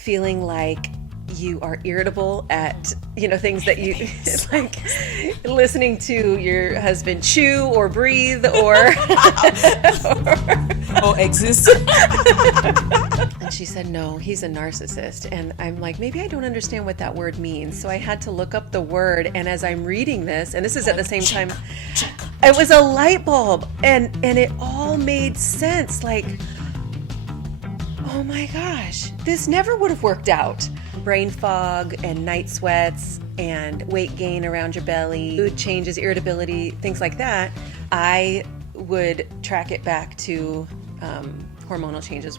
feeling like you are irritable at, things that you like listening to your husband chew or breathe or or exist. And she said, no, he's a narcissist. And I'm like, maybe I don't understand what that word means. So I had to look up the word. And as I'm reading this, and this is at the same time, it was a light bulb, and it all made sense. Like, oh my gosh, this never would have worked out. Brain fog and night sweats and weight gain around your belly, mood changes, irritability, things like that. I would track it back to hormonal changes.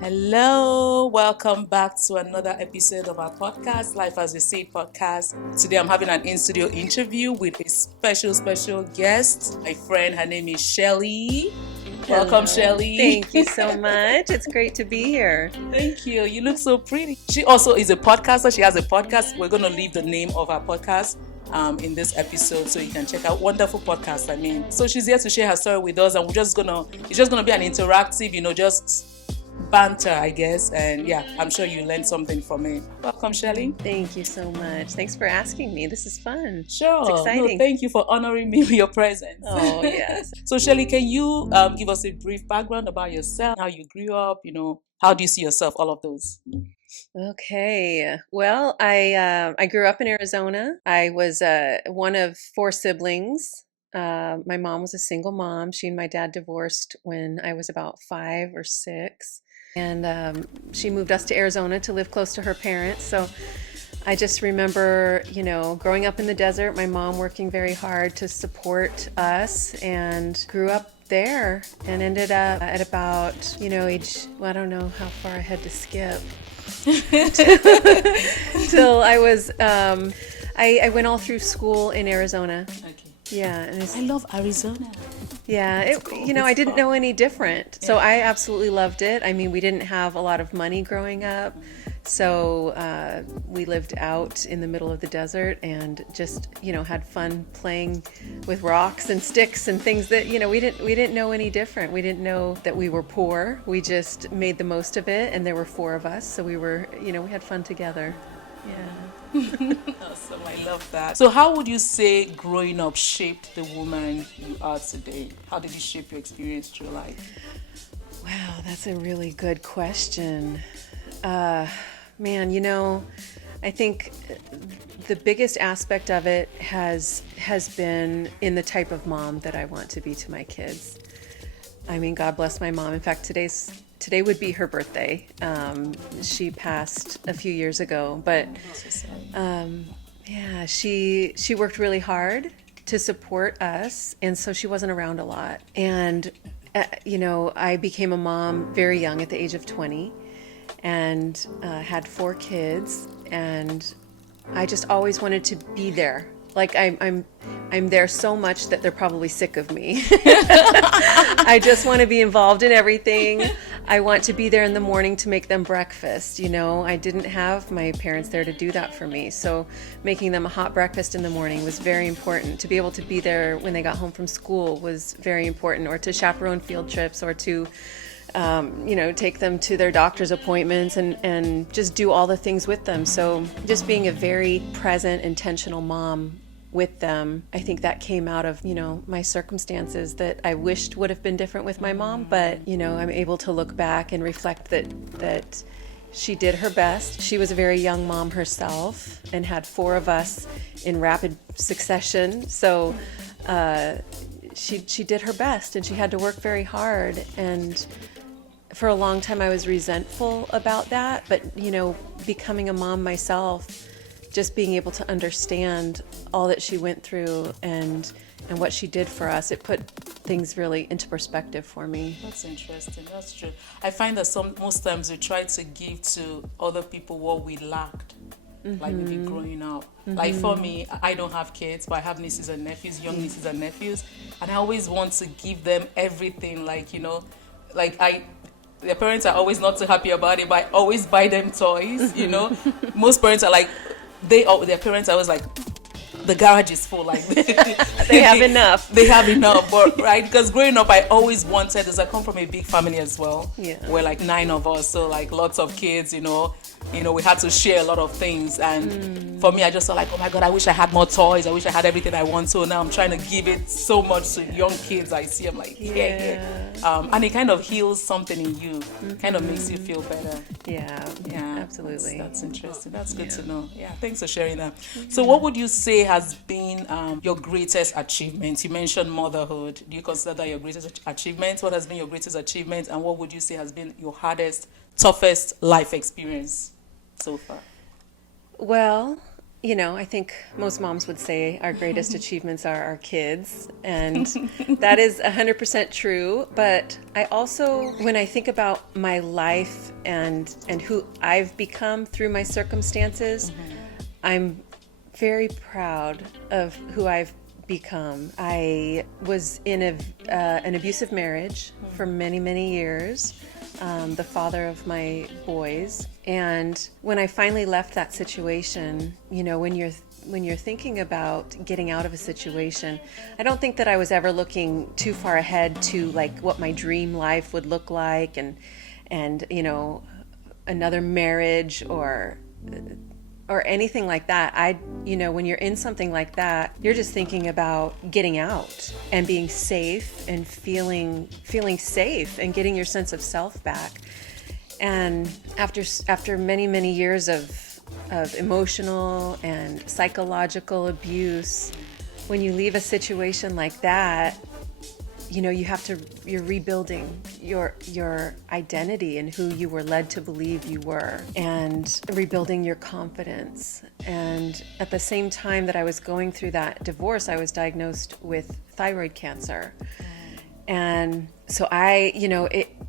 Hello, welcome back to another episode of our podcast, Life as We See It podcast. Today I'm having an in-studio interview with a special guest, my friend. Her name is Shelly. Welcome, Shelly. Thank you so much. It's great to be here. Thank you. You look so pretty. She also is a podcaster. She has a podcast. We're going to leave the name of our podcast in this episode so you can check out. Wonderful podcast, So she's here to share her story with us, and it's just gonna be an interactive, just banter, I guess. And yeah, I'm sure you learned something from it. Welcome, Shelly. Thank you so much. Thanks for asking me. This is fun. Sure. It's exciting. No, thank you for honoring me with your presence. Oh, yes. So, Shelly, can you give us a brief background about yourself, how you grew up, how do you see yourself, all of those? Okay. Well, I grew up in Arizona. I was one of 4 siblings. My mom was a single mom. She and my dad divorced when I was about 5 or 6. And she moved us to Arizona to live close to her parents. So I just remember, growing up in the desert, my mom working very hard to support us, and grew up there and ended up at about, age, I don't know how far I had to skip. Till I was, I went all through school in Arizona. Okay. Yeah. And I love Arizona. Yeah, I didn't know any different. So I absolutely loved it. We didn't have a lot of money growing up. So we lived out in the middle of the desert and just, had fun playing with rocks and sticks and things that, we didn't know any different. We didn't know that we were poor. We just made the most of it. And there were 4 of us. So we were, we had fun together. Yeah. Awesome. I love that. So how would you say growing up shaped the woman you are today? How did it shape your experience through life? Wow, that's a really good question. I think the biggest aspect of it has been in the type of mom that I want to be to my kids. God bless my mom. In fact, today would be her birthday. She passed a few years ago, but she worked really hard to support us, and so she wasn't around a lot. And I became a mom very young, at the age of 20, and had 4 kids, and I just always wanted to be there. Like I'm there so much that they're probably sick of me. I just want to be involved in everything. I want to be there in the morning to make them breakfast. I didn't have my parents there to do that for me. So making them a hot breakfast in the morning was very important. To be able to be there when they got home from school was very important, or to chaperone field trips, or to take them to their doctor's appointments and just do all the things with them. So just being a very present, intentional mom with them, I think that came out of, my circumstances that I wished would have been different with my mom. But, I'm able to look back and reflect that she did her best. She was a very young mom herself and had 4 of us in rapid succession. So she did her best, and she had to work very hard. And for a long time I was resentful about that, but becoming a mom myself, just being able to understand all that she went through and what she did for us, it put things really into perspective for me. That's interesting. That's true. I find that most times we try to give to other people what we lacked. Mm-hmm. Like maybe growing up. Mm-hmm. Like for me, I don't have kids, but I have nieces and nephews, young nieces and nephews, and I always want to give them everything. Their parents are always not so happy about it, but I always buy them toys. Most parents are like, their parents are always like, the garage is full. Like They have enough. They have enough, but right? Because growing up, I always wanted. Because I come from a big family as well. Yeah. We're like 9 of us, so like lots of kids. We had to share a lot of things, and for me, I just felt like, oh my God, I wish I had more toys. I wish I had everything I want. So now I'm trying to give it so much to young kids. I see, I'm like, yeah. And it kind of heals something in you. Kind of makes you feel better. Yeah, absolutely. That's interesting. That's good to know. Yeah, thanks for sharing that. So what would you say has been your greatest achievement? You mentioned motherhood. Do you consider that your greatest achievement? What has been your greatest achievement, and what would you say has been your hardest, toughest life experience so far? Well, I think most moms would say our greatest achievements are our kids, and that is 100% true. But I also, when I think about my life and who I've become through my circumstances, I'm very proud of who I've become. I was in an abusive marriage for many, many years. The father of my boys. And when I finally left that situation, when you're thinking about getting out of a situation, I don't think that I was ever looking too far ahead to like what my dream life would look like and another marriage or anything like that. When you're in something like that, you're just thinking about getting out and being safe and feeling safe and getting your sense of self back. And after many, many years of emotional and psychological abuse, when you leave a situation like that, you're rebuilding your identity and who you were led to believe you were, and rebuilding your confidence. And at the same time that I was going through that divorce, I was diagnosed with thyroid cancer. And so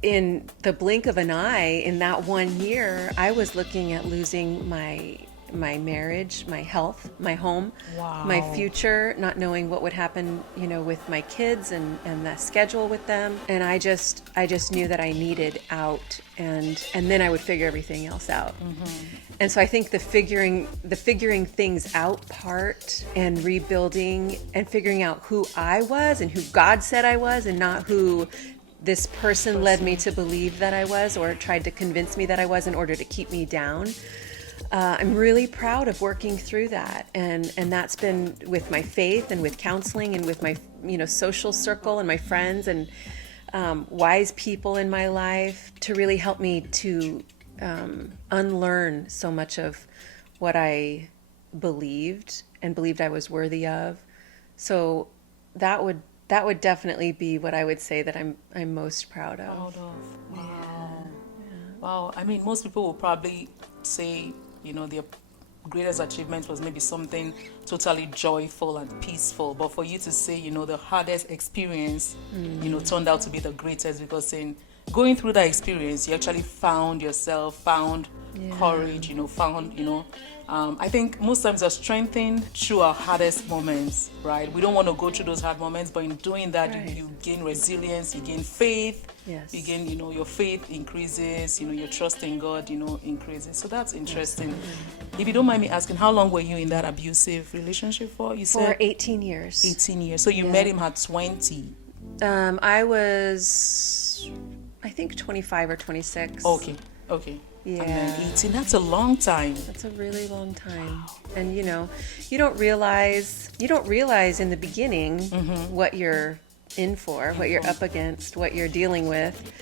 in the blink of an eye, in that 1 year, I was looking at losing my marriage, my health, my home, my future, not knowing what would happen, with my kids and the schedule with them. And I just knew that I needed out, and then I would figure everything else out. And so I think the figuring things out part and rebuilding and figuring out who I was and who God said I was, and not who this person led me to believe that I was or tried to convince me that I was in order to keep me down. I'm really proud of working through that, and that's been with my faith and with counseling and with my social circle and my friends and wise people in my life to really help me to unlearn so much of what I believed I was worthy of. So that would definitely be what I would say that I'm most proud of. Wow. Yeah. Wow. I mean, most people will probably say, their greatest achievement was maybe something totally joyful and peaceful. But for you to say, the hardest experience, turned out to be the greatest, because in going through that experience, you actually found yourself, found courage, I think most times we're strengthened through our hardest moments, right? We don't want to go through those hard moments, but in doing that, you gain resilience, you gain faith. Yes. You gain, your faith increases, your trust in God, increases. So that's interesting. Yes. If you don't mind me asking, how long were you in that abusive relationship for? You said 18 years. 18 years. So you met him at 20. I was, I think 25 or 26. Okay. Yeah. And then 18, that's a long time. That's a really long time. Wow. And you don't realize in the beginning what you're in for, what you're up against, what you're dealing with.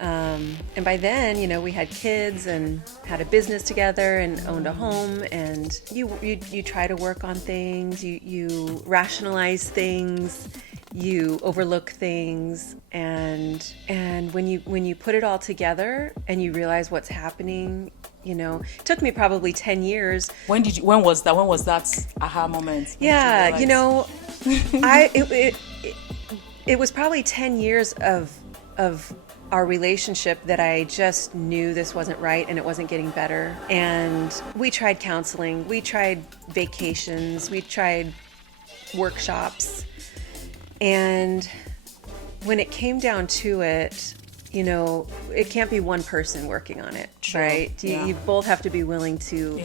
And by then, we had kids and had a business together and owned a home, and you try to work on things, you rationalize things, you overlook things, and when you put it all together and you realize what's happening, it took me probably 10 years. When was that aha moment? Yeah, it was probably 10 years of our relationship that I just knew this wasn't right and it wasn't getting better. And we tried counseling, we tried vacations, we tried workshops. And when it came down to it, it can't be one person working on it, right? You both have to be willing to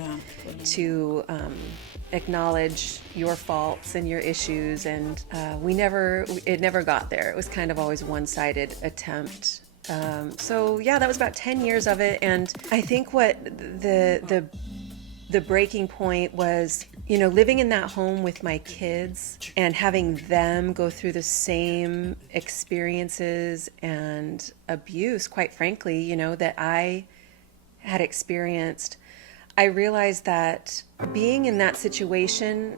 acknowledge your faults and your issues, and it never got there. It was kind of always one-sided attempt. So yeah, that was about 10 years of it. And I think what the breaking point was, living in that home with my kids and having them go through the same experiences and abuse, quite frankly, that I had experienced. I realized that being in that situation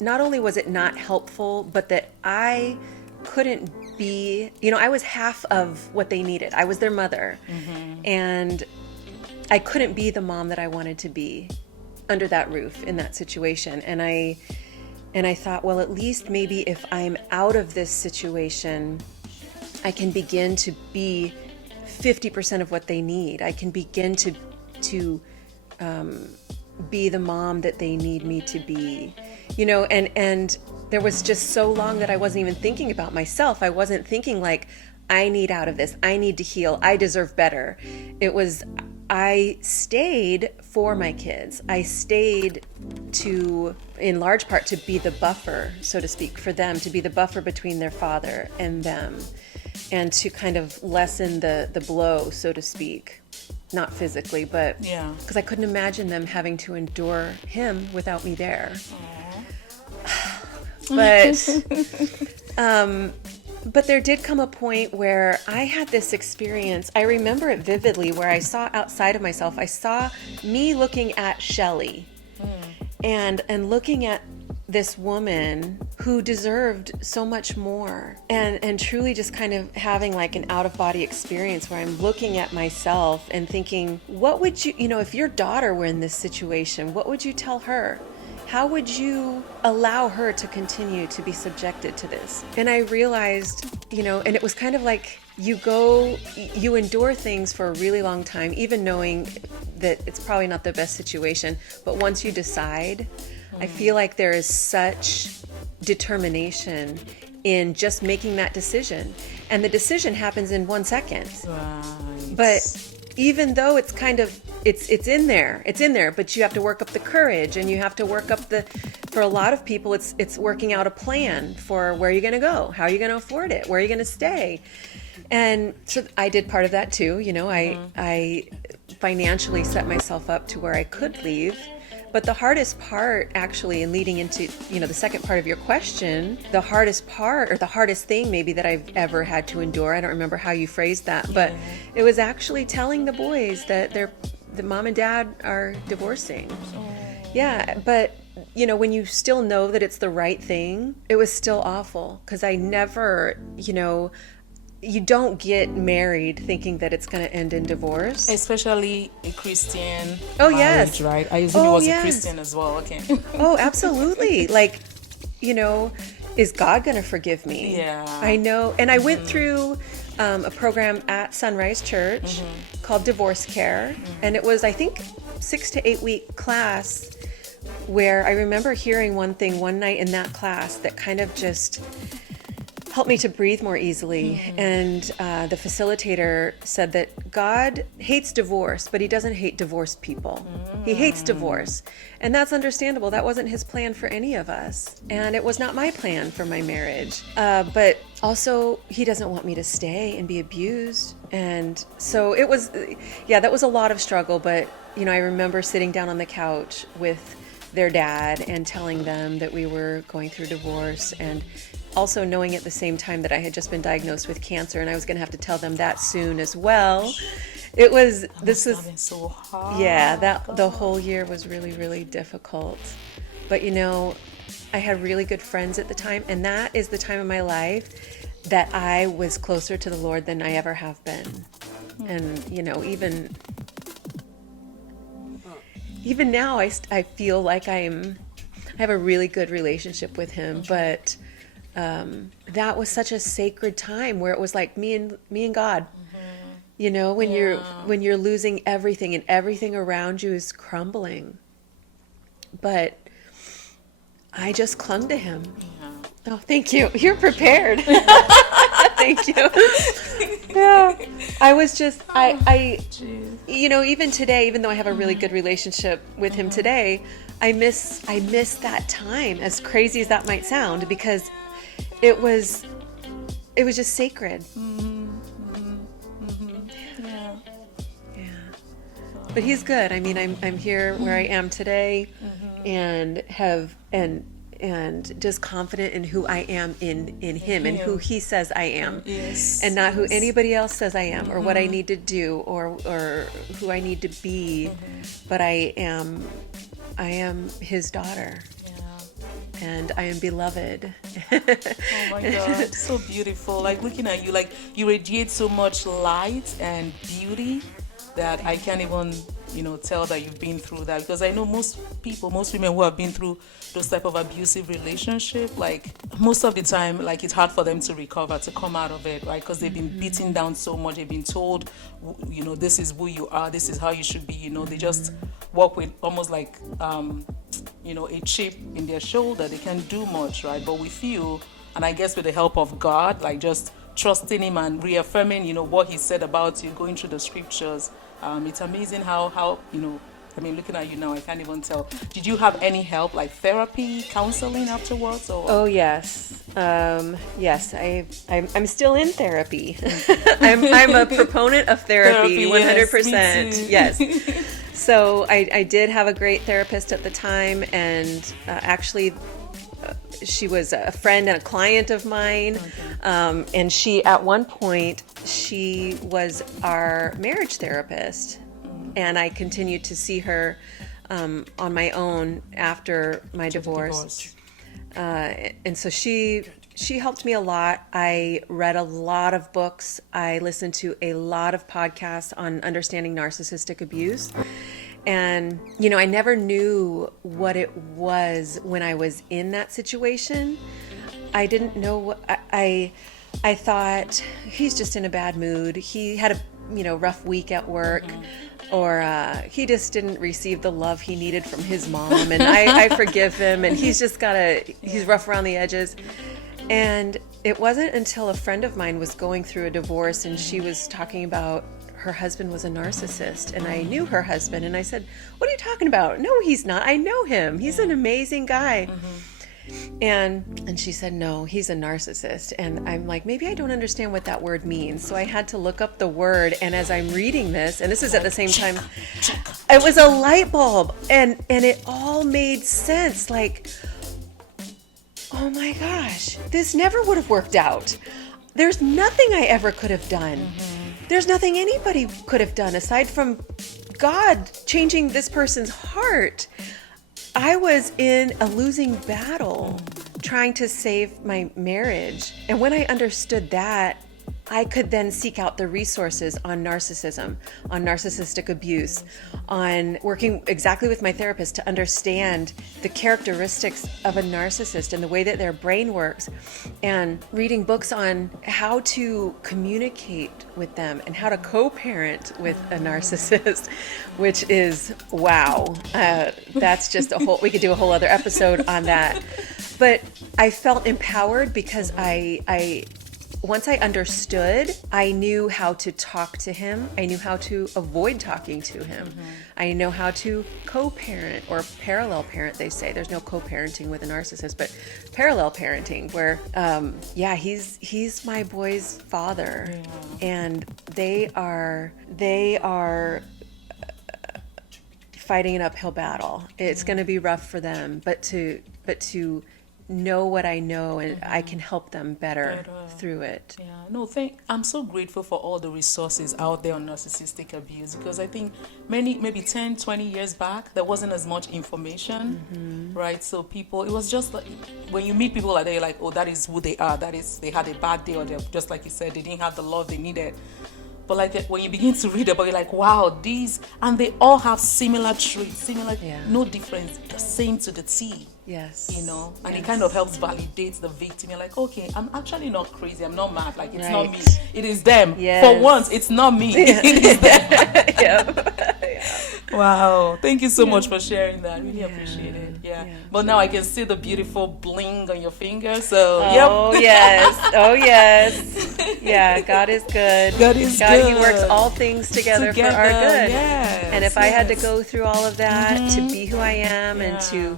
not only was it not helpful, but that I couldn't be, I was half of what they needed. I was their mother. Mm-hmm. And I couldn't be the mom that I wanted to be under that roof in that situation. And I thought, well, at least maybe if I'm out of this situation, I can begin to be 50% of what they need. I can begin to be the mom that they need me to be, and there was just so long that I wasn't even thinking about myself. I wasn't thinking like, I need out of this. I need to heal. I deserve better. It was, I stayed for my kids. I stayed in large part, to be the buffer, so to speak, for them, to be the buffer between their father and them, and to kind of lessen the blow, so to speak. Not physically, but because I couldn't imagine them having to endure him without me there. But there did come a point where I had this experience. I remember it vividly, where I saw outside of myself. I saw me looking at Shelly and looking at this woman who deserved so much more, and truly just kind of having like an out-of-body experience where I'm looking at myself and thinking, what would you, if your daughter were in this situation, what would you tell her? How would you allow her to continue to be subjected to this? And I realized, and it was kind of like you endure things for a really long time, even knowing that it's probably not the best situation. But once you decide, I feel like there is such determination in just making that decision. And the decision happens in 1 second. Right. But even though it's kind of, it's in there, but you have to work up the courage, and you have to work up for a lot of people, it's working out a plan for where you're going to go, how you're going to afford it, where you're going to stay. And so I did part of that too. I financially set myself up to where I could leave. But the hardest part, actually, in leading into, the second part of your question, the hardest part, or the hardest thing maybe that I've ever had to endure, I don't remember how you phrased that, but it was actually telling the boys that the mom and dad are divorcing. Yeah, but when you still know that it's the right thing, it was still awful, because I never, you don't get married thinking that it's going to end in divorce. Especially a Christian marriage, yes. Right? I assume he was a Christian as well. Okay. Oh, absolutely. Like, is God going to forgive me? Yeah. I know. And I went through a program at Sunrise Church called Divorce Care. And it was, I think, 6 to 8 week class, where I remember hearing one thing one night in that class that kind of just helped me to breathe more easily. And the facilitator said that God hates divorce, but he doesn't hate divorced people. He hates divorce. And that's understandable. That wasn't his plan for any of us. And it was not my plan for my marriage. But also, he doesn't want me to stay and be abused. And so it was, that was a lot of struggle. But, I remember sitting down on the couch with their dad and telling them that we were going through divorce, and also knowing at the same time that I had just been diagnosed with cancer, and I was going to have to tell them that soon as well. It was, so hard. Yeah, the whole year was really, really difficult. But I had really good friends at the time, and that is the time of my life that I was closer to the Lord than I ever have been. And, even now I feel like I have a really good relationship with him, but that was such a sacred time where it was like me and God. When you're losing everything and everything around you is crumbling. But I just clung to him. Oh, thank you. You're prepared. Thank you. Yeah. I was just even today, even though I have a really good relationship with him today, I miss that time, as crazy as that might sound, because it was just sacred. Yeah. But he's good. I mean, I'm here where I am today, and just confident in who I am in him and who he says I am, and not who anybody else says I am, or what I need to do, or who I need to be, but I am his daughter. And I am beloved. Oh my God, so beautiful. Like, looking at you, like, you radiate so much light and beauty that I can't even, tell that you've been through that. Because I know most women who have been through those type of abusive relationship, like, most of the time, like, it's hard for them to recover, to come out of it, right? Because they've been beaten down so much. They've been told, this is who you are, this is how you should be. They just walk with almost like, a chip in their shoulder. They can't do much, right? But with you, and I guess with the help of God, like, just trusting him and reaffirming, what he said about you, going through the scriptures, it's amazing how looking at you now, I can't even tell. Did you have any help, like therapy, counseling afterwards? Or? Oh, yes. Yes, I'm still in therapy. I'm a proponent of therapy, 100%. Yes. So I did have a great therapist at the time, and actually she was a friend and a client of mine. And she, at one point, she was our marriage therapist. And I continued to see her on my own after my divorce. And so she helped me a lot. I read a lot of books. I listened to a lot of podcasts on understanding narcissistic abuse. And, I never knew what it was when I was in that situation. I didn't know what I thought he's just in a bad mood. He had a rough week at work. Or he just didn't receive the love he needed from his mom, and I forgive him, and he's just he's rough around the edges. And it wasn't until a friend of mine was going through a divorce, and she was talking about her husband was a narcissist, and I knew her husband, and I said, "What are you talking about? No, he's not. I know him. He's an amazing guy." And she said, "No, he's a narcissist." And I'm like, maybe I don't understand what that word means. So I had to look up the word. And as I'm reading this, and this is at the same time, it was a light bulb. And it all made sense. Like, oh my gosh, this never would have worked out. There's nothing I ever could have done. There's nothing anybody could have done aside from God changing this person's heart. I was in a losing battle trying to save my marriage. And when I understood that, I could then seek out the resources on narcissism, on narcissistic abuse, on working exactly with my therapist to understand the characteristics of a narcissist and the way that their brain works, and reading books on how to communicate with them and how to co-parent with a narcissist, which is, wow. That's just we could do a whole other episode on that. But I felt empowered because once I understood, I knew how to talk to him. I knew how to avoid talking to him. I know how to co-parent or parallel parent, they say. There's no co-parenting with a narcissist, but parallel parenting where, he's my boy's father. And they are fighting an uphill battle. It's going to be rough for them, but to know what I know, and I can help them better through it. Yeah, no, I'm so grateful for all the resources out there on narcissistic abuse, because I think maybe 10, 20 years back, there wasn't as much information, right? So it was just like, when you meet people like that, you're like, oh, that is who they are. That is, they had a bad day, or they're just like you said, they didn't have the love they needed. But like when you begin to read about it, you're like, wow, and they all have similar traits, no difference, the same to the T. Yes. And it kind of helps validate the victim. You're like, okay, I'm actually not crazy. I'm not mad. Like, it's not me. It is them. Yes. For once, it's not me. It is them. Yeah. Wow. Thank you so much for sharing that. Really appreciate it. Yeah. But now I can see the beautiful bling on your finger. So, Oh, yes. Oh, yes. Yeah, God is good. God is He good. works all things together for our good. Yes, And if I had to go through all of that to be who I am and Yeah.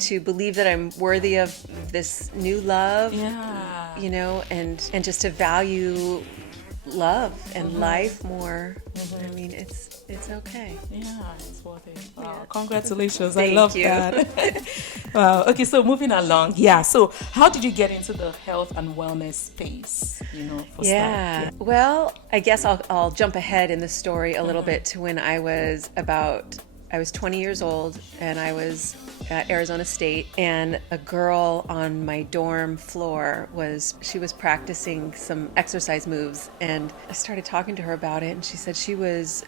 to believe that I'm worthy of this new love, Yeah. you know, and just to value love and life more. I mean, it's okay. Yeah, it's worth it. Wow, congratulations. I Thank love you. that. Wow. Okay, so moving along. Yeah, so how did you get into the health and wellness space, for Yeah. Well, I guess I'll jump ahead in the story a little bit to when I was 20 years old, and I was at Arizona State, and a girl on my dorm floor was practicing some exercise moves, and I started talking to her about it, and she said she was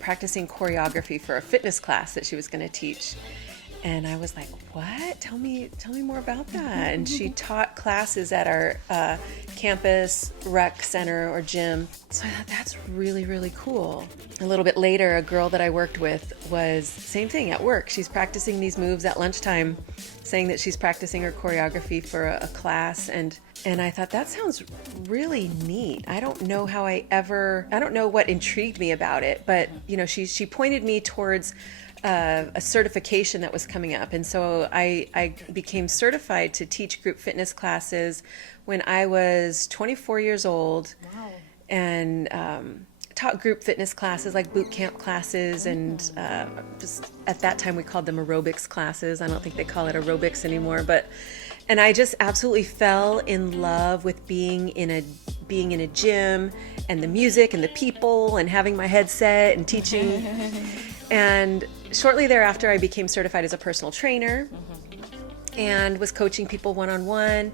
practicing choreography for a fitness class that she was going to teach. And I was like, what? Tell me more about that. And she taught classes at our campus rec center or gym. So I thought, that's really, really cool. A little bit later, a girl that I worked with was same thing at work. She's practicing these moves at lunchtime, saying that she's practicing her choreography for a class. And I thought, that sounds really neat. I don't know what intrigued me about it, but she pointed me towards a certification that was coming up. And so I became certified to teach group fitness classes when I was 24 years old. Wow. And taught group fitness classes like boot camp classes. And just at that time we called them aerobics classes. I don't think they call it aerobics anymore. And I just absolutely fell in love with being in a gym and the music and the people and having my headset and teaching. And shortly thereafter, I became certified as a personal trainer and was coaching people one-on-one.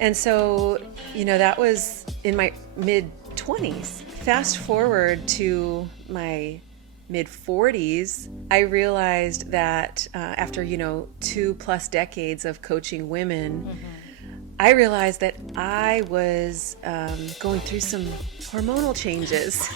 And so, that was in my mid-20s. Fast forward to my mid-40s, I realized that after, 2+ decades of coaching women, I realized that I was going through some hormonal changes.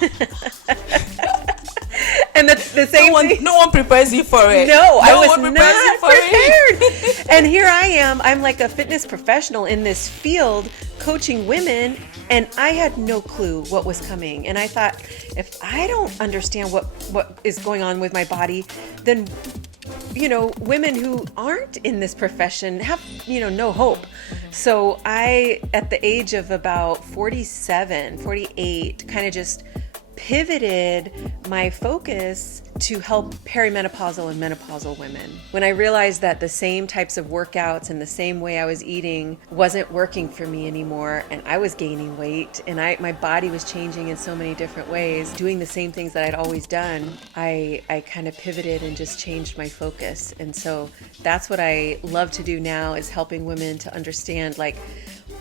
And the same thing. No one prepares you for it. No, I was one not prepared. And here I am. I'm like a fitness professional in this field, coaching women, and I had no clue what was coming. And I thought, if I don't understand what is going on with my body, then women who aren't in this profession have, no hope. So I, at the age of about 47, 48, kind of just pivoted my focus to help perimenopausal and menopausal women. When I realized that the same types of workouts and the same way I was eating wasn't working for me anymore, and I was gaining weight, and my body was changing in so many different ways, doing the same things that I'd always done, I kind of pivoted and just changed my focus. And so that's what I love to do now, is helping women to understand, like,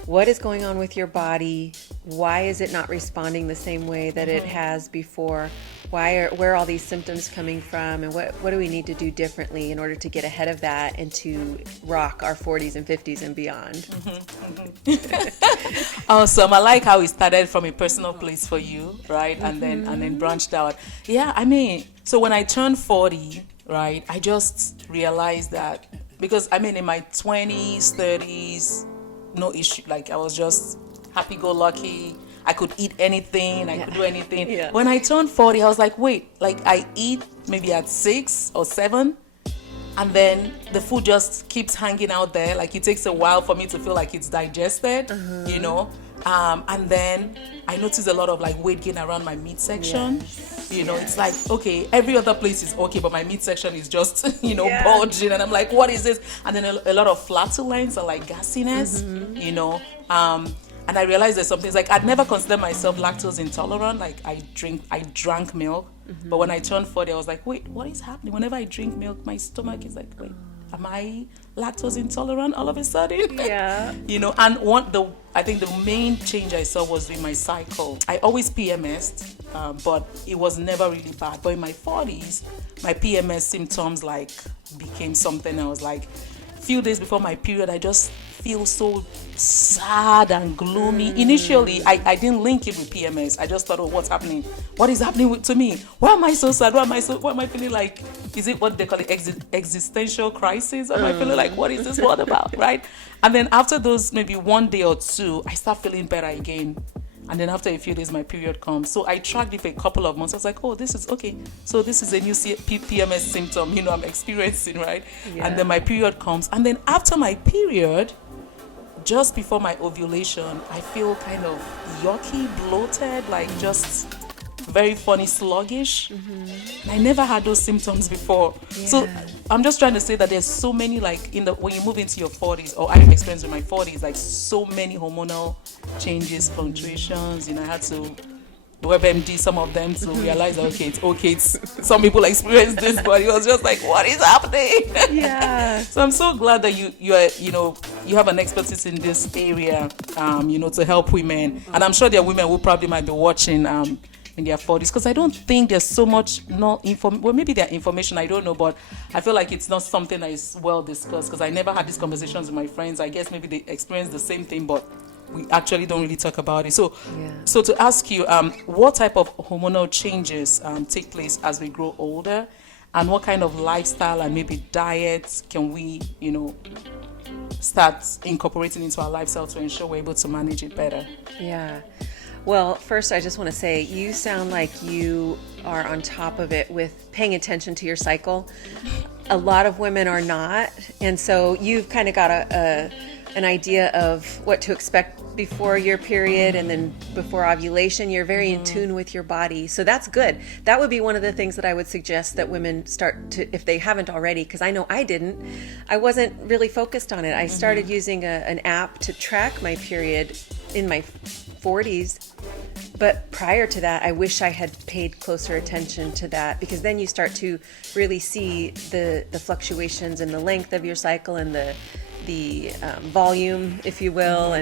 what is going on with your body? Why is it not responding the same way that it has before? Where are all these symptoms coming from? And what do we need to do differently in order to get ahead of that and to rock our 40s and 50s and beyond? Awesome. I like how it started from a personal place for you, right? And then branched out. Yeah, I mean, so when I turned 40, right, I just realized that, because in my 20s, 30s, no issue. Like, I was just happy-go-lucky. I could eat anything. I could do anything. Yeah. When I turned 40, I was like, wait, like, I eat maybe at 6 or 7, and then the food just keeps hanging out there. Like, it takes a while for me to feel like it's digested, and then I noticed a lot of, like, weight gain around my midsection. It's like, okay, every other place is okay, but my midsection is just, bulging. And I'm like, what is this? And then a lot of flatulence and, like, gassiness, and I realized there's some things, like, I'd never considered myself lactose intolerant. Like, I drank milk. But when I turned 40, I was like, wait, what is happening? Whenever I drink milk, my stomach is like, wait, am I lactose intolerant all of a sudden? Yeah. And I think the main change I saw was with my cycle. I always PMSed, but it was never really bad. But in my 40s, my PMS symptoms, like, became something. I was like, few days before my period, I just feel so sad and gloomy. Initially, I didn't link it with PMS. I just thought, oh, what's happening? What is happening to me? Why am I so sad? What am I feeling like? Is it what they call it, existential crisis? Am I feeling like, what is this world about, right? And then after those maybe 1 day or two, I start feeling better again. And then after a few days, my period comes. So I tracked it for a couple of months. I was like, oh, this is okay. So this is a new PMS symptom, I'm experiencing, right? Yeah. And then my period comes. And then after my period, just before my ovulation, I feel kind of yucky, bloated, like just very funny, sluggish. I never had those symptoms before. Yeah. So I'm just trying to say that there's so many, like when you move into your 40s, or I've experienced in my 40s, like so many hormonal changes, fluctuations. I had to WebMD some of them to realize that it's okay. Some people experience this, but it was just like, what is happening? Yeah. So I'm so glad that you have an expertise in this area, to help women. And I'm sure there are women who probably might be watching in their 40s, because I don't think there's so much well, maybe there's information, I don't know, but I feel like it's not something that is well discussed, because I never had these conversations with my friends. I guess maybe they experience the same thing, but we actually don't really talk about it. So to ask you, what type of hormonal changes take place as we grow older, and what kind of lifestyle and maybe diet can we, start incorporating into our lifestyle to ensure we're able to manage it better? Yeah. Well, first, I just want to say you sound like you are on top of it with paying attention to your cycle. A lot of women are not. And so you've kind of got an idea of what to expect before your period and then before ovulation. You're very in tune with your body. So that's good. That would be one of the things that I would suggest that women start to, if they haven't already, because I know I didn't. I wasn't really focused on it. I started using an app to track my period in my 40s. But prior to that, I wish I had paid closer attention to that, because then you start to really see the fluctuations in the length of your cycle and the volume, if you will,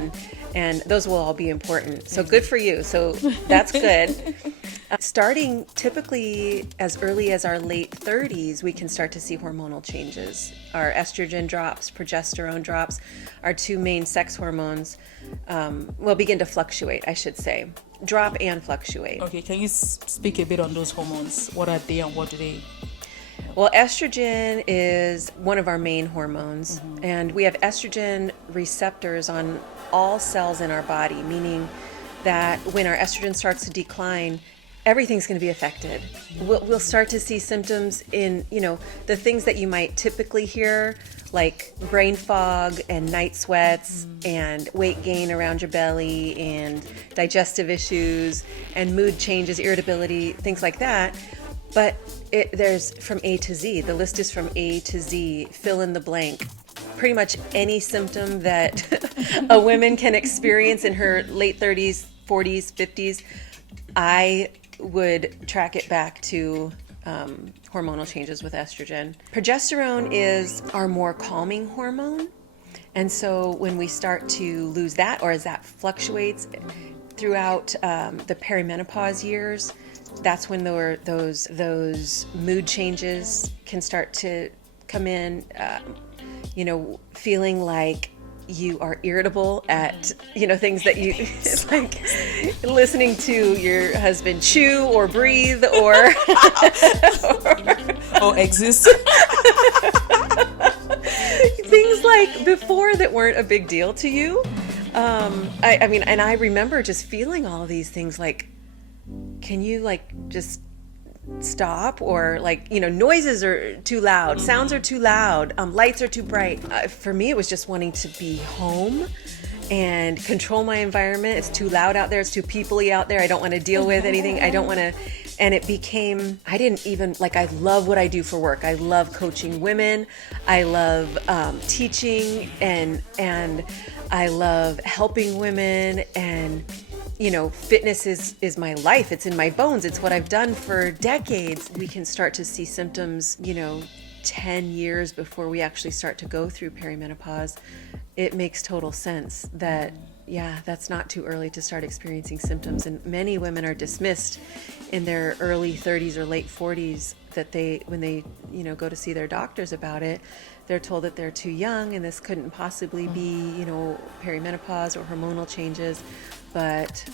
and those will all be important. So good for you. So that's good. Starting typically as early as our late 30s, we can start to see hormonal changes. Our estrogen drops, progesterone drops, our two main sex hormones will begin to fluctuate, I should say. Drop and fluctuate. Okay, can you speak a bit on those hormones? What are they and what do they? Well, estrogen is one of our main hormones, and we have estrogen receptors on all cells in our body, meaning that when our estrogen starts to decline, everything's going to be affected. We'll start to see symptoms in, the things that you might typically hear, like brain fog and night sweats and weight gain around your belly and digestive issues and mood changes, irritability, things like that. But there's from A to Z. The list is from A to Z. Fill in the blank. Pretty much any symptom that a woman can experience in her late 30s, 40s, 50s, I would track it back to hormonal changes with estrogen. Progesterone is our more calming hormone. And so when we start to lose that, or as that fluctuates throughout the perimenopause years, that's when those mood changes can start to come in, feeling like you are irritable at, things that you, it's like listening to your husband chew or breathe or exist. Things like before that weren't a big deal to you. I mean, and I remember just feeling all of these things like, can you just stop? Or noises are too loud, sounds are too loud, lights are too bright. For me, it was just wanting to be home and control my environment. It's too loud out there. It's too people-y out there. I don't want to deal with anything. I don't want to. And it became, I didn't even, I love what I do for work. I love coaching women. I love teaching and I love helping women, and fitness is my life. It's in my bones. It's what I've done for decades. We can start to see symptoms, 10 years before we actually start to go through perimenopause. It makes total sense that, that's not too early to start experiencing symptoms. And many women are dismissed in their early 30s or late 40s that they, when they, go to see their doctors about it, they're told that they're too young and this couldn't possibly be, perimenopause or hormonal changes. But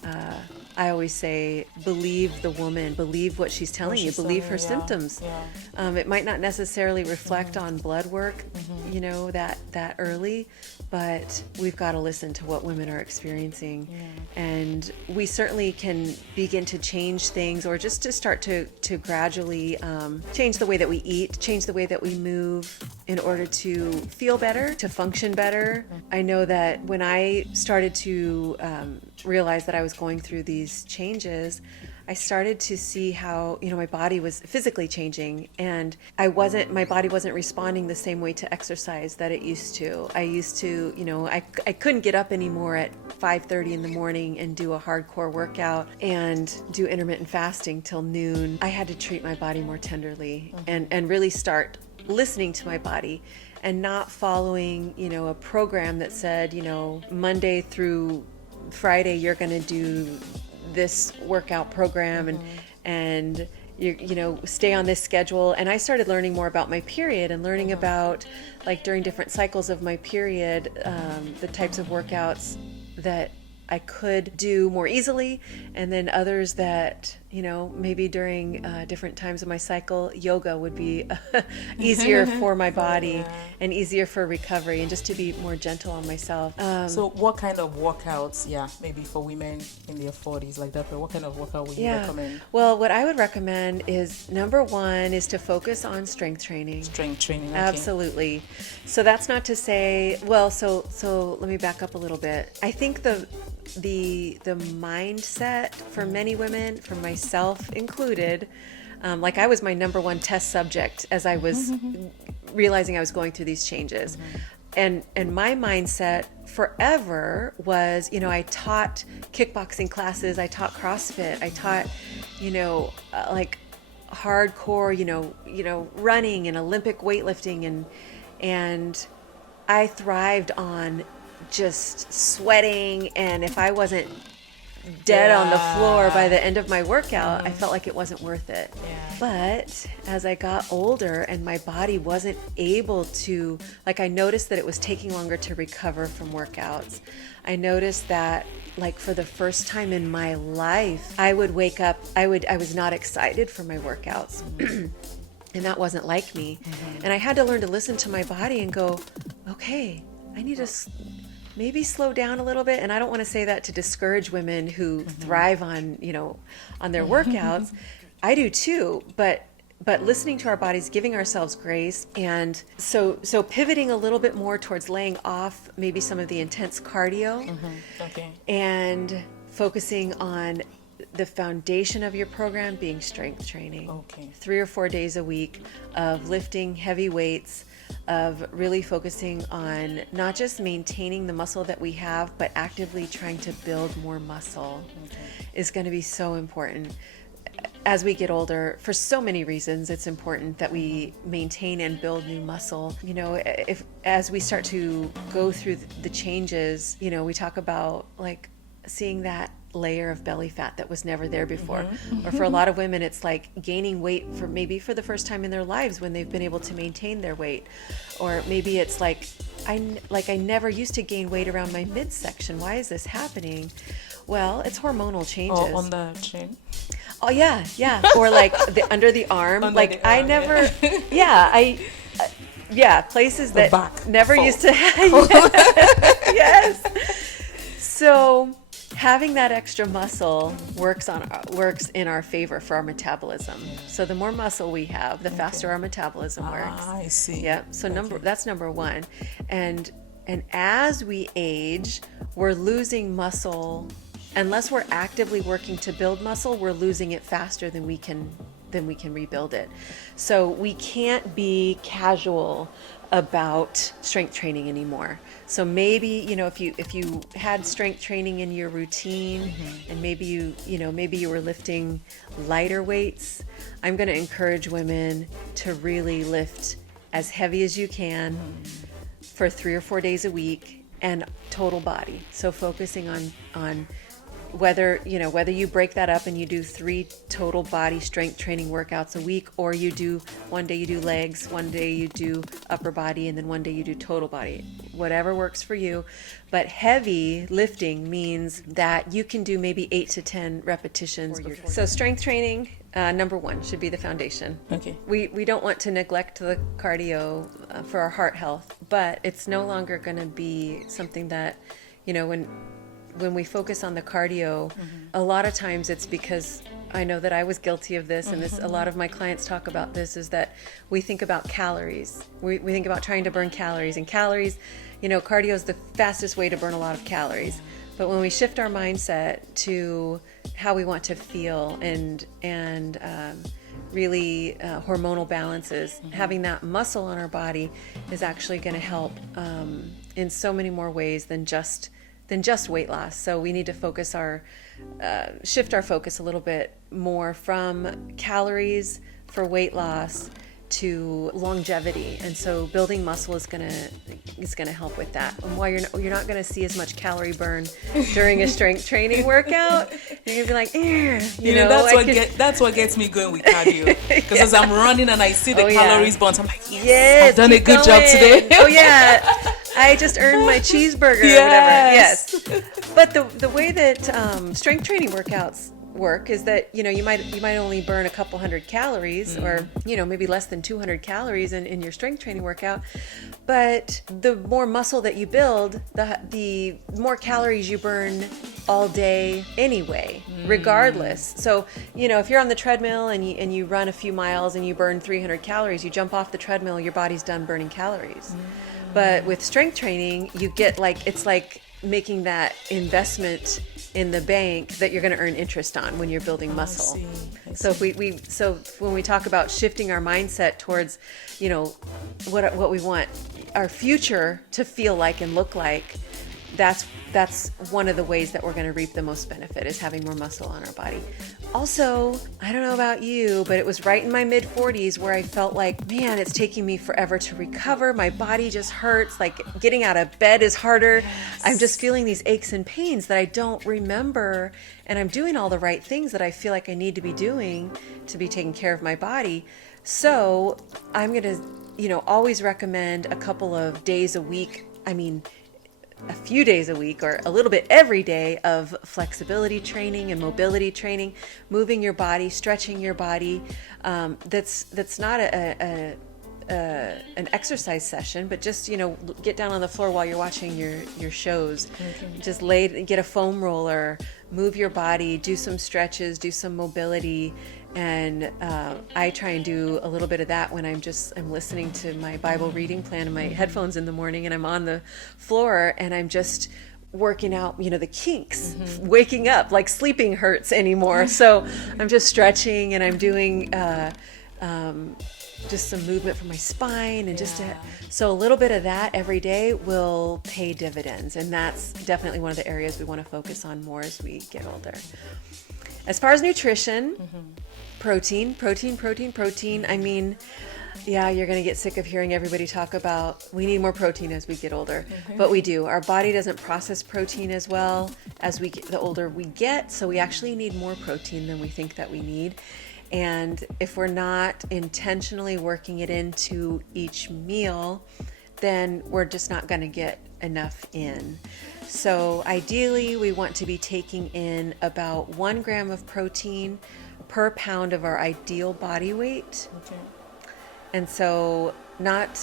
I always say, believe the woman, believe what she's telling you, believe her symptoms. It might not necessarily reflect on blood work, that early, but we've got to listen to what women are experiencing. And we certainly can begin to change things, or just to start to gradually change the way that we eat, change the way that we move in order to feel better, to function better. I know that when I started to realize that I was going through these changes, I started to see how, my body was physically changing, and my body wasn't responding the same way to exercise that it used to. I used to, I couldn't get up anymore at 5:30 in the morning and do a hardcore workout and do intermittent fasting till noon. I had to treat my body more tenderly and really start listening to my body and not following, a program that said, Monday through Friday, you're going to do this workout program and you stay on this schedule. And I started learning more about my period and learning about, like, during different cycles of my period, the types of workouts that I could do more easily, and then others that, maybe during different times of my cycle, yoga would be easier for my body and easier for recovery, and just to be more gentle on myself. So what kind of workouts, maybe for women in their 40s like that, but what kind of workout would you recommend? Well, what I would recommend is, number one is to focus on strength training. Strength training, okay. Absolutely. So that's not to say, well, so let me back up a little bit. I think the mindset for many women, for myself included, like, I was my number one test subject as I was realizing I was going through these changes. And my mindset forever was, I taught kickboxing classes, I taught CrossFit, I taught, like hardcore, running and Olympic weightlifting, and I thrived on just sweating, and if I wasn't dead on the floor by the end of my workout, I felt like it wasn't worth it. But as I got older and my body wasn't able to, like, I noticed that it was taking longer to recover from workouts. I noticed that, like, for the first time in my life, I would wake up, I was not excited for my workouts. And that wasn't like me. And I had to learn to listen to my body and go, okay, I need to maybe slow down a little bit. And I don't want to say that to discourage women who thrive on, on their workouts. I do too, but listening to our bodies, giving ourselves grace. And so pivoting a little bit more towards laying off maybe some of the intense cardio, and focusing on the foundation of your program being strength training. 3 or 4 days a week of lifting heavy weights, of really focusing on not just maintaining the muscle that we have, but actively trying to build more muscle is going to be so important. As we get older, for so many reasons, it's important that we maintain and build new muscle. If as we start to go through the changes, we talk about, like, seeing that layer of belly fat that was never there before. Or for a lot of women, it's like gaining weight for the first time in their lives when they've been able to maintain their weight. Or maybe it's like I never used to gain weight around my midsection. Why is this happening? Well, it's hormonal changes. Or on the chin. Oh yeah. Or like under the arm. I never places that back, never used to have. Yes. So having that extra muscle works in our favor for our metabolism. So the more muscle we have, the faster our metabolism works. I see. Yeah. So that's number one. And as we age, we're losing muscle. Unless we're actively working to build muscle, we're losing it faster than we can rebuild it. So we can't be casual about strength training anymore. So maybe, if you had strength training in your routine, and maybe you were lifting lighter weights, I'm going to encourage women to really lift as heavy as you can for 3 or 4 days a week, and total body. So focusing on whether you break that up and you do 3 total body strength training workouts a week, or you do one day you do legs, one day you do upper body, and then one day you do total body, whatever works for you. But heavy lifting means that you can do maybe 8 to 10 repetitions. So strength training, number 1 should be the foundation. Okay. We don't want to neglect the cardio for our heart health, but it's no longer going to be something that, when we focus on the cardio, a lot of times it's because I know that I was guilty of this, and a lot of my clients talk about this, is that we think about calories. We think about trying to burn calories, and calories, cardio is the fastest way to burn a lot of calories. But when we shift our mindset to how we want to feel and really hormonal balances, having that muscle on our body is actually going to help in so many more ways than just weight loss. So we need to focus shift our focus a little bit more from calories for weight loss to longevity. And so building muscle is gonna help with that. And while you're not gonna see as much calorie burn during a strength training workout, you're gonna be like, that's what gets me going with cardio. Because as I'm running and I see the calories burn, I'm like, yes, I've done a good job today. Oh yeah, I just earned my cheeseburger or whatever. Yes. But the way that strength training workouts work is that you might only burn a couple hundred calories, or maybe less than 200 calories in your strength training workout, but the more muscle that you build, the more calories you burn all day anyway, regardless. So if you're on the treadmill and you run a few miles and you burn 300 calories, you jump off the treadmill, your body's done burning calories. But with strength training, you get it's like making that investment in the bank that you're going to earn interest on when you're building muscle. I see. So when we talk about shifting our mindset towards, what we want our future to feel like and look like, that's one of the ways that we're going to reap the most benefit, is having more muscle on our body. Also, I don't know about you, but it was right in my mid-40s where I felt like, man, it's taking me forever to recover. My body just hurts. Like getting out of bed is harder. Yes. I'm just feeling these aches and pains that I don't remember. And I'm doing all the right things that I feel like I need to be doing to be taking care of my body. So I'm going to, always recommend a couple of days a week. A few days a week or a little bit every day of flexibility training and mobility training, moving your body, stretching your body. That's not an exercise session, but just, get down on the floor while you're watching your shows. Okay. Just get a foam roller, move your body, do some stretches, do some mobility. And I try and do a little bit of that when I'm listening to my Bible reading plan in my headphones in the morning, and I'm on the floor and I'm just working out, the kinks, waking up, like sleeping hurts anymore. So I'm just stretching and I'm doing just some movement for my spine, and so a little bit of that every day will pay dividends. And that's definitely one of the areas we want to focus on more as we get older. As far as nutrition, protein. You're going to get sick of hearing everybody talk about we need more protein as we get older, but we do. Our body doesn't process protein as well as the older we get, so we actually need more protein than we think that we need. And if we're not intentionally working it into each meal, then we're just not going to get enough in. So ideally, we want to be taking in about 1 gram of protein per pound of our ideal body weight. Okay. And so not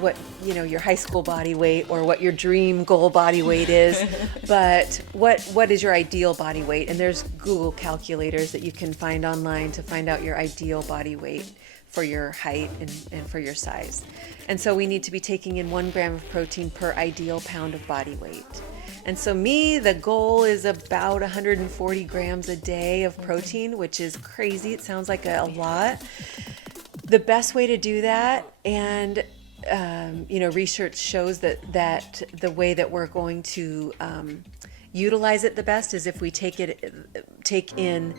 what, your high school body weight or what your dream goal body weight is, but what is your ideal body weight? And there's Google calculators that you can find online to find out your ideal body weight for your height and for your size. And so we need to be taking in 1 gram of protein per ideal pound of body weight. And so the goal is about 140 grams a day of protein, which is crazy. It sounds like a lot. The best way to do that, and research shows that the way that we're going to utilize it the best is if we take in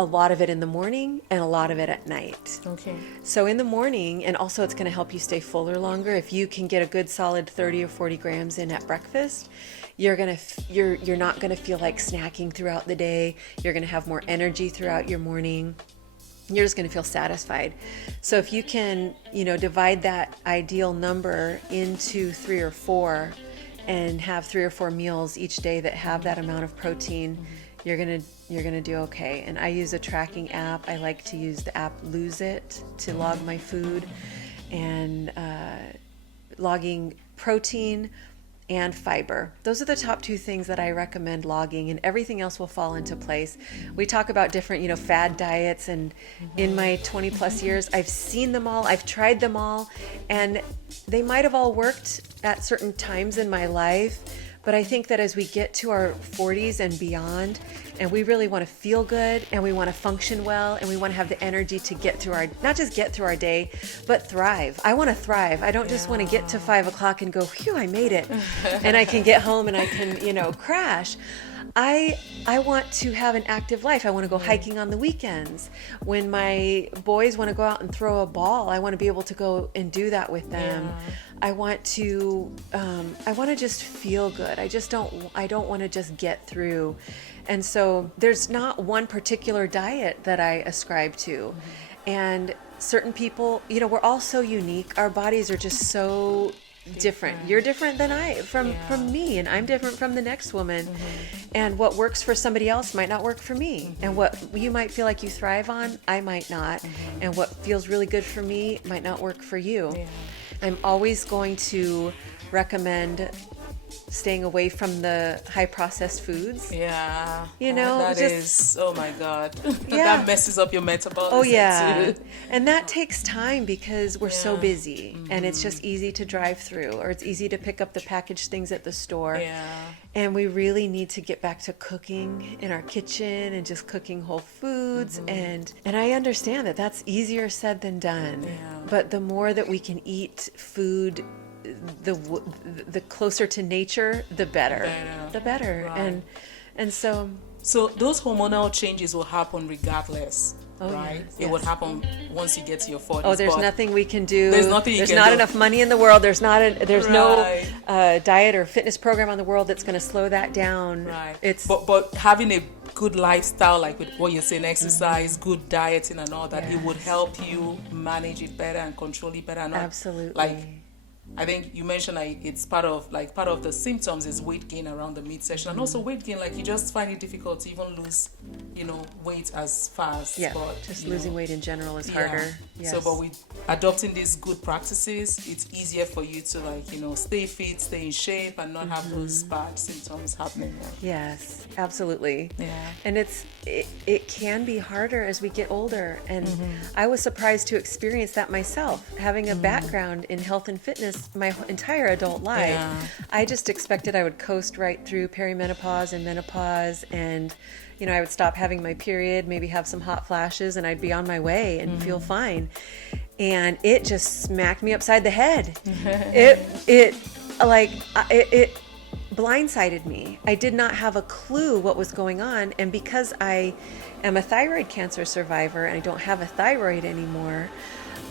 a lot of it in the morning and a lot of it at night. Okay. So in the morning, and also it's going to help you stay fuller longer. If you can get a good solid 30 or 40 grams in at breakfast, you're not going to feel like snacking throughout the day. You're going to have more energy throughout your morning. You're just going to feel satisfied. So if you can, divide that ideal number into 3 or 4 and have 3 or 4 meals each day that have that amount of protein, you're gonna do okay. And I use a tracking app. I like to use the app Lose It to log my food, and logging protein and fiber. Those are the top 2 things that I recommend logging, and everything else will fall into place. We talk about different, fad diets, and in my 20 plus years, I've seen them all, I've tried them all, and they might have all worked at certain times in my life. But I think that as we get to our 40s and beyond, and we really want to feel good, and we want to function well, and we want to have the energy to get through not just get through our day, but thrive. I want to thrive. I don't just want to get to 5 o'clock and go, phew, I made it. And I can get home and I can, crash. I want to have an active life. I want to go hiking on the weekends. When my boys want to go out and throw a ball, I want to be able to go and do that with them. Yeah. I want to just feel good. I don't want to just get through. And so there's not one particular diet that I ascribe to. And certain people, we're all so unique. Our bodies are just so different. You're different than from me, and I'm different from the next woman. And what works for somebody else might not work for me. And what you might feel like you thrive on, I might not. And what feels really good for me might not work for you. I'm always going to recommend staying away from the high processed foods. Yeah. Just, oh my God. Yeah. That messes up your metabolism. Oh yeah. And that takes time because we're so busy, and it's just easy to drive through, or it's easy to pick up the packaged things at the store. Yeah. And we really need to get back to cooking in our kitchen and just cooking whole foods. And I understand that that's easier said than done. Yeah. But the more that we can eat food, the closer to nature, the better. The better. Right. And so those hormonal changes will happen regardless. Right? Yes. It would happen once you get to your 40s. Oh, there's nothing we can do. There's nothing you There's can not do. enough money in the world. There's no Right. diet or fitness program on the world that's going to slow that down. Right. It's but having a good lifestyle, like with what you're saying, exercise, good dieting and all that, it would help you manage it better and control it better. absolutely. Like, I think you mentioned it's part of the symptoms is weight gain around the midsection, and also weight gain, like you just find it difficult to even lose, weight as fast. Yeah, but, just losing weight in general is harder. Yes. So, but with adopting these good practices, it's easier for you to stay fit, stay in shape, and not have those bad symptoms happening. Yes, absolutely. Yeah. And it can be harder as we get older. And I was surprised to experience that myself, having a background in health and fitness my entire adult life. Yeah. I just expected I would coast right through perimenopause and menopause, and I would stop having my period, maybe have some hot flashes, and I'd be on my way and feel fine. And it just smacked me upside the head. It blindsided me. I did not have a clue what was going on. And because I am a thyroid cancer survivor and I don't have a thyroid anymore,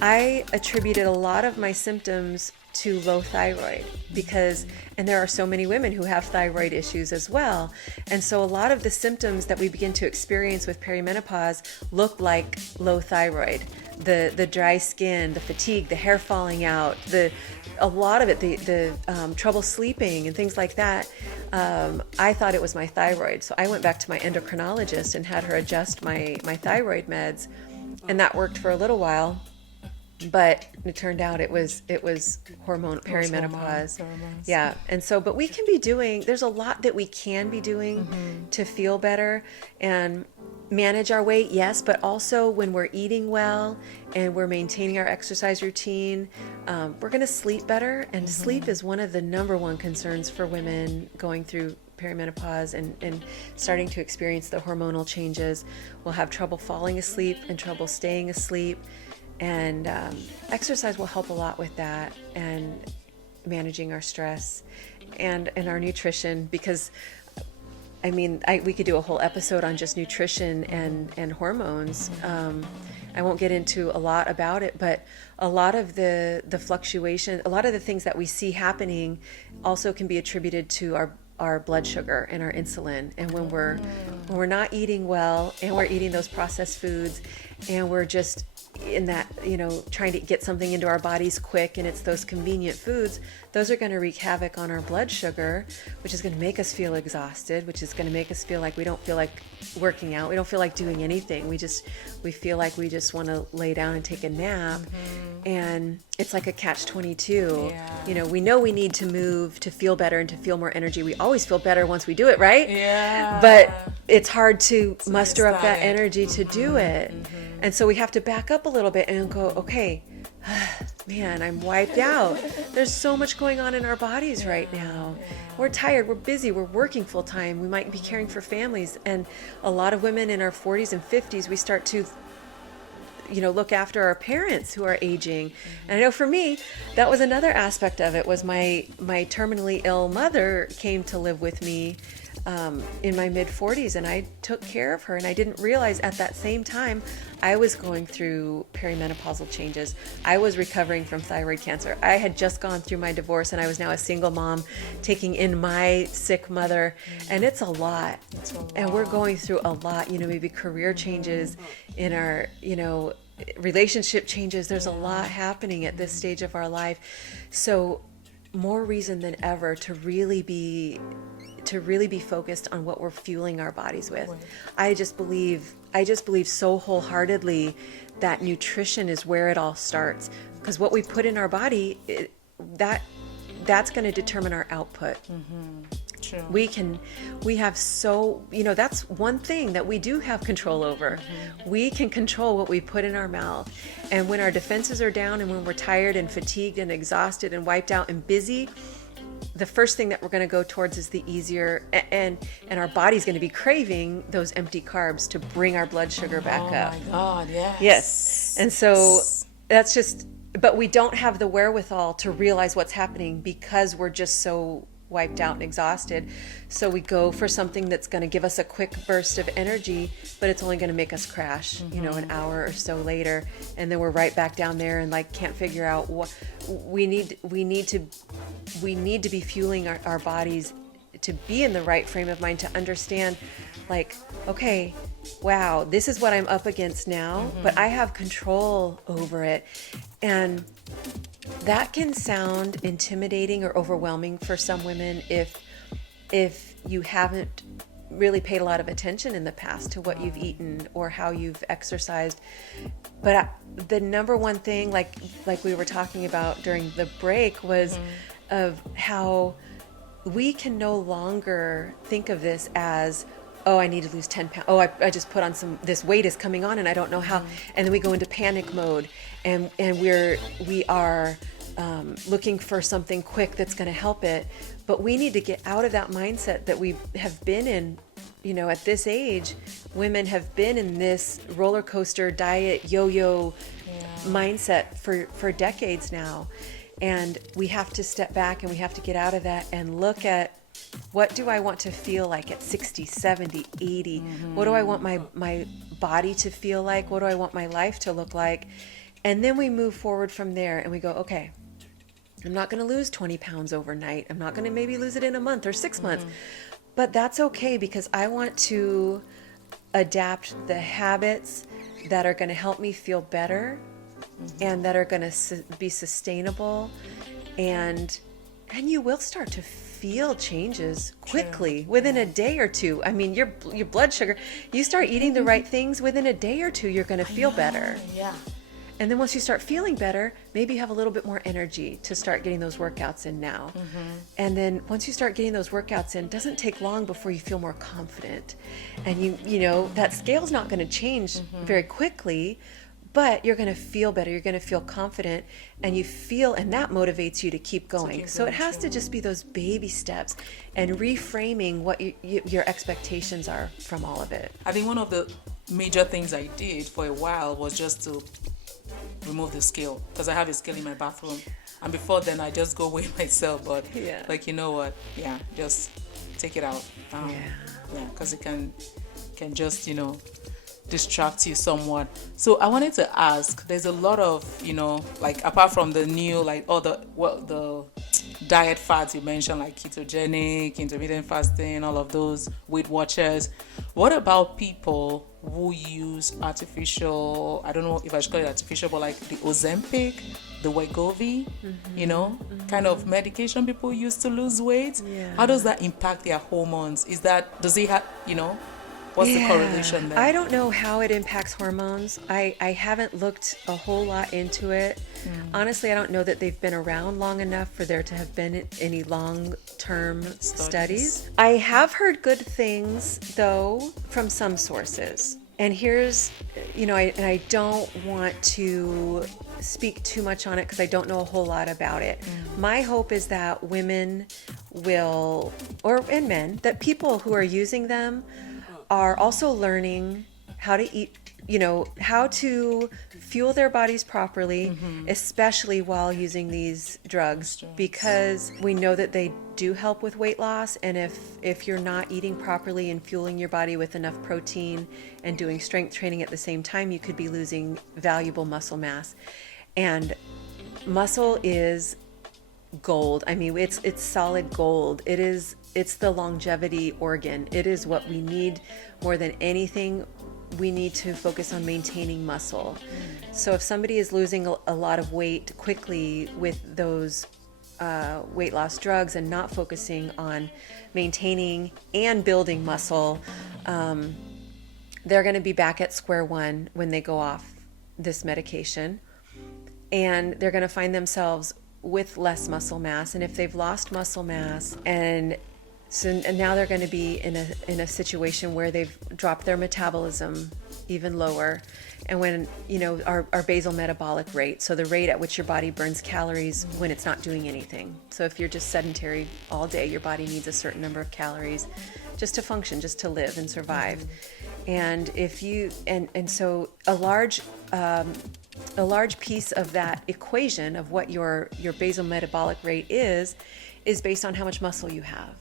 I attributed a lot of my symptoms to low thyroid and there are so many women who have thyroid issues as well. And so a lot of the symptoms that we begin to experience with perimenopause look like low thyroid. The dry skin, the fatigue, the hair falling out, a lot of it, the trouble sleeping and things like that. I thought it was my thyroid. So I went back to my endocrinologist and had her adjust my thyroid meds, and that worked for a little while. But it turned out it was perimenopause. Yeah. And so, but we can be there's a lot that we can be doing to feel better and manage our weight, yes, but also when we're eating well and we're maintaining our exercise routine, we're going to sleep better. And sleep is one of the number one concerns for women going through perimenopause and starting to experience the hormonal changes. We'll have trouble falling asleep and trouble staying asleep. And exercise will help a lot with that, and managing our stress and our nutrition, because I mean, we could do a whole episode on just nutrition and hormones. I won't get into a lot about it, but a lot of the fluctuation, a lot of the things that we see happening also can be attributed to our blood sugar and our insulin. And when we're not eating well and we're eating those processed foods and we're just in that, trying to get something into our bodies quick, and it's those convenient foods, those are going to wreak havoc on our blood sugar, which is going to make us feel exhausted, which is going to make us feel like we don't feel like working out. We don't feel like doing anything. We feel like we just want to lay down and take a nap. And it's like a catch-22. Yeah. We know we need to move to feel better and to feel more energy. We always feel better once we do it, right? Yeah. But it's hard to muster up that energy to do it. And so we have to back up a little bit and go, okay, man, I'm wiped out. There's so much going on in our bodies right now. We're tired, we're busy, we're working full time. We might be caring for families. And a lot of women in our 40s and 50s, we start to look after our parents who are aging. And I know for me, that was another aspect of it, was my terminally ill mother came to live with me in my mid 40s, and I took care of her, and I didn't realize at that same time I was going through perimenopausal changes. I was recovering from thyroid cancer. I had just gone through my divorce, and I was now a single mom taking in my sick mother, and it's a lot. And we're going through a lot, maybe career changes in our, relationship changes. There's a lot happening at this stage of our life. So more reason than ever to really be focused on what we're fueling our bodies with. Right. I just believe so wholeheartedly that nutrition is where it all starts, because what we put in our body, that's going to determine our output. True. We have that's one thing that we do have control over. We can control what we put in our mouth. And when our defenses are down and when we're tired and fatigued and exhausted and wiped out and busy, the first thing that we're going to go towards is the easier, and our body's going to be craving those empty carbs to bring our blood sugar back up. Oh my God, yes. Yes. And so that's just, but we don't have the wherewithal to realize what's happening because we're just so wiped out and exhausted. So we go for something that's going to give us a quick burst of energy, but it's only going to make us crash, an hour or so later. And then we're right back down there and can't figure out what we need to be fueling our bodies to be in the right frame of mind, to understand okay, wow, this is what I'm up against now, but I have control over it. And that can sound intimidating or overwhelming for some women if you haven't really paid a lot of attention in the past to what you've eaten or how you've exercised. But the number one thing, like we were talking about during the break, was of how we can no longer think of this as, oh, I need to lose 10 pounds. Oh, I just put on this weight is coming on and I don't know how. And then we go into panic mode and we are looking for something quick that's going to help it. But we need to get out of that mindset that we have been in, at this age. Women have been in this roller coaster diet yo-yo mindset for decades now. And we have to step back and we have to get out of that and look at, what do I want to feel like at 60, 70, 80? What do I want my body to feel like? What do I want my life to look like? And then we move forward from there and we go, okay, I'm not going to lose 20 pounds overnight. I'm not going to maybe lose it in a month or 6 months. But that's okay, because I want to adapt the habits that are going to help me feel better and that are going to be sustainable. And you will start to feel changes quickly within a day or two. I mean, your blood sugar, you start eating the right things, within a day or two, you're going to feel better. Yeah. And then once you start feeling better, maybe you have a little bit more energy to start getting those workouts in now. And then once you start getting those workouts in, it doesn't take long before you feel more confident. And you know, that scale's not going to change very quickly, but you're going to feel better. You're going to feel confident, and that motivates you to keep going. So it has to just be those baby steps and reframing what your expectations are from all of it. I think one of the major things I did for a while was just to remove the scale, because I have a scale in my bathroom, and before then I just go weigh myself, but like, you know what, just take it out. Yeah, because it can just, distract you somewhat. So I wanted to ask, there's a lot of, like apart from the new, like all the diet fads you mentioned, like ketogenic, intermittent fasting, all of those, Weight Watchers, what about people who use artificial, I don't know if I should call it artificial, but like the Ozempic, the Wegovy, kind of medication people use to lose weight? Yeah. How does that impact their hormones? Does it have, what's the correlation there? I don't know how it impacts hormones. I haven't looked a whole lot into it. Honestly, I don't know that they've been around long enough for there to have been any long-term studies. I have heard good things, though, from some sources. And here's, I don't want to speak too much on it because I don't know a whole lot about it. My hope is that women will, and men, that people who are using them are also learning how to eat, how to fuel their bodies properly, especially while using these drugs, because we know that they do help with weight loss. And if you're not eating properly and fueling your body with enough protein and doing strength training at the same time, you could be losing valuable muscle mass. And muscle is gold. I mean, it's solid gold. It's the longevity organ. It is what we need more than anything. We need to focus on maintaining muscle. So if somebody is losing a lot of weight quickly with those weight loss drugs and not focusing on maintaining and building muscle, they're going to be back at square one when they go off this medication. And they're going to find themselves with less muscle mass. And if they've lost muscle mass and now they're going to be in a situation where they've dropped their metabolism even lower. And when, our basal metabolic rate, so the rate at which your body burns calories when it's not doing anything. So if you're just sedentary all day, your body needs a certain number of calories just to function, just to live and survive. And if you, and so a large piece of that equation of what your basal metabolic rate is based on how much muscle you have.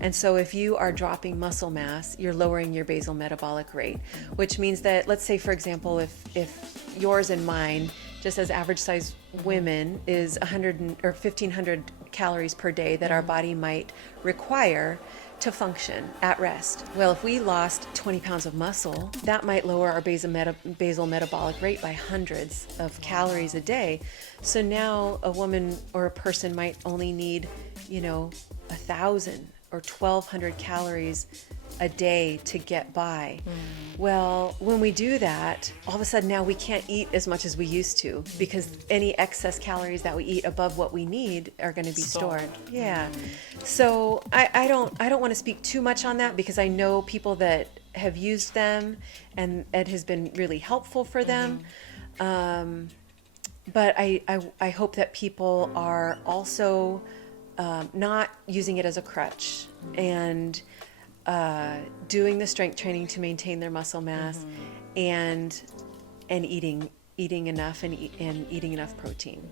And so if you are dropping muscle mass, you're lowering your basal metabolic rate, which means that, let's say, for example, if yours and mine, just as average size women, is 1,500 calories per day that our body might require to function at rest. Well, if we lost 20 pounds of muscle, that might lower our basal metabolic rate by hundreds of calories a day. So now a woman or a person might only need, 1,000 or 1,200 calories a day to get by. Well, when we do that, all of a sudden now we can't eat as much as we used to because any excess calories that we eat above what we need are going to be stored. Yeah. So I don't want to speak too much on that because I know people that have used them and it has been really helpful for them. But I hope that people are also not using it as a crutch and doing the strength training to maintain their muscle mass and eating enough and eating enough protein.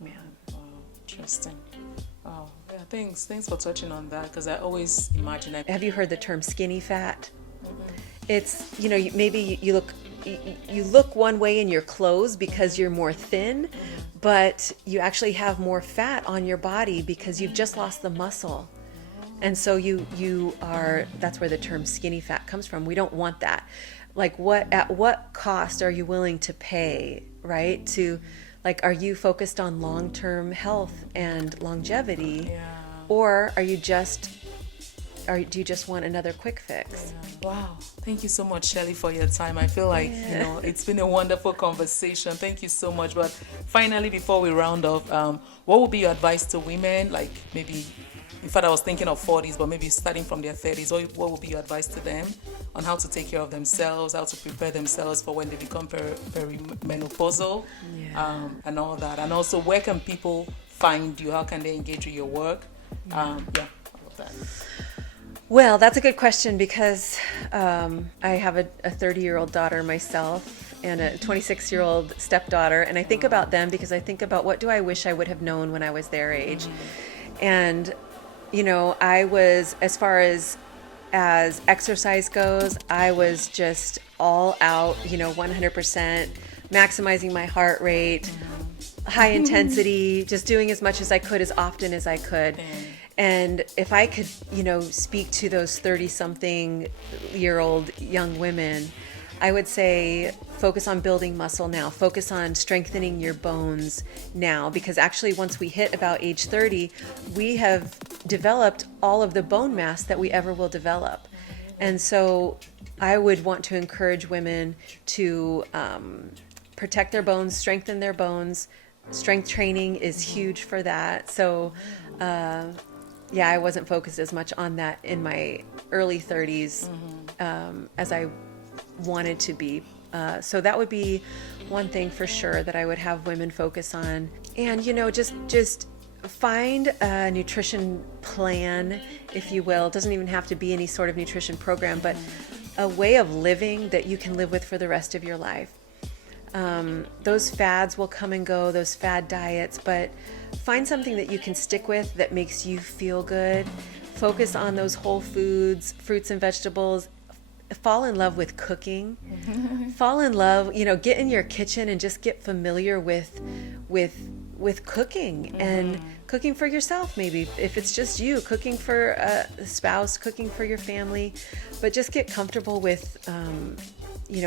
Yeah. Wow, interesting. Oh, yeah. Thanks for touching on that because I always imagine. Have you heard the term skinny fat? It's maybe you look one way in your clothes because you're more thin, but you actually have more fat on your body because you've just lost the muscle. And so you are, that's where the term skinny fat comes from. We don't want that. Like at what cost are you willing to pay, right? Are you focused on long-term health and longevity? Yeah. Or do you just want another quick fix? Yeah. Wow. Thank you so much, Shelly, for your time. I feel like, it's been a wonderful conversation. Thank you so much. But finally, before we round off, what would be your advice to women? Like maybe, in fact, I was thinking of 40s, but maybe starting from their 30s. What would be your advice to them on how to take care of themselves, how to prepare themselves for when they become perimenopausal, and all that? And also, where can people find you? How can they engage with your work? All of that. Well, that's a good question because I have a 30-year-old daughter myself and a 26-year-old stepdaughter. And I think about them because I think about what do I wish I would have known when I was their age. And, I was, as far as as exercise goes, I was just all out, 100%, maximizing my heart rate, high intensity, just doing as much as I could, as often as I could. And if I could, speak to those 30-something-year-old young women, I would say focus on building muscle now. Focus on strengthening your bones now, because actually once we hit about age 30, we have developed all of the bone mass that we ever will develop. And so I would want to encourage women to protect their bones, strengthen their bones. Strength training is huge for that. So I wasn't focused as much on that in my early 30s as I wanted to be. So that would be one thing for sure that I would have women focus on. And, just find a nutrition plan, if you will. It doesn't even have to be any sort of nutrition program, but a way of living that you can live with for the rest of your life. Those fads will come and go, those fad diets, but find something that you can stick with that makes you feel good. Focus on those whole foods, fruits and vegetables. Fall in love with cooking. Fall in love, get in your kitchen and just get familiar with cooking and cooking for yourself, maybe if it's just you, cooking for a spouse, cooking for your family, but just get comfortable with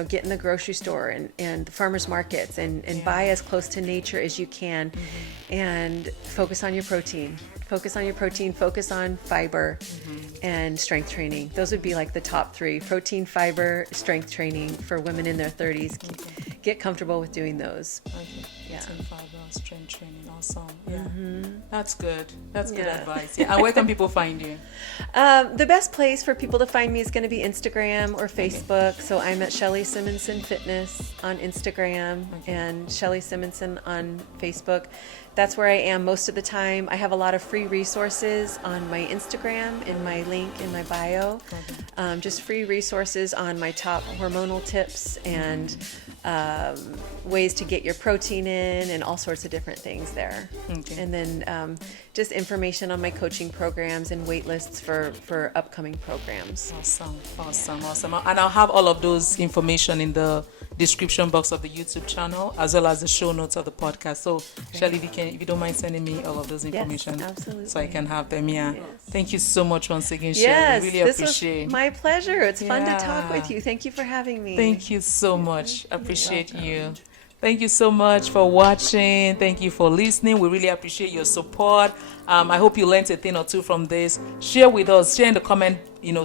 get in the grocery store and the farmers markets and buy as close to nature as you can, and focus on your protein. Focus on fiber, and strength training. Those would be like the top three: protein, fiber, strength training for women in their 30s. Get comfortable with doing those. Okay. Protein, fiber, strength training. Awesome. Yeah. That's good. That's good advice. Yeah. And where can people find you? The best place for people to find me is going to be Instagram or Facebook. So I'm at Shelly Simonsen Fitness on Instagram and Shelly Simonsen on Facebook. That's where I am most of the time. I have a lot of free resources on my Instagram in my link in my bio. Just free resources on my top hormonal tips and ways to get your protein in and all sorts of different things there. Okay. And then just information on my coaching programs and wait lists for upcoming programs. Awesome. And I'll have all of those information in the description box of the YouTube channel, as well as the show notes of the podcast. So, Shelly, if you don't mind sending me all of those information, yes, absolutely, so I can have them. Yeah. Yes. Thank you so much once again, yes, Shelly. Really appreciate. Was my pleasure. It's fun to talk with you. Thank you for having me. Thank you so much. Appreciate you. Thank you so much for watching. Thank you for listening. We really appreciate your support. I hope you learned a thing or two from this. Share with us. Share in the comment,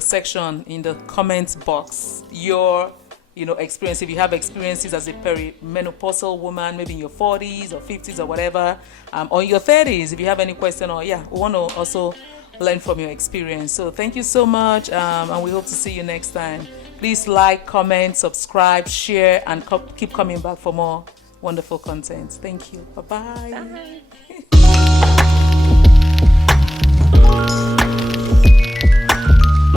section in the comments box your experience. If you have experiences as a perimenopausal woman, maybe in your 40s or 50s or whatever, or in your 30s, if you have any question, or we want to also learn from your experience. So thank you so much, and we hope to see you next time. Please like, comment, subscribe, share, and keep coming back for more wonderful content. Thank you. Bye-bye. Bye.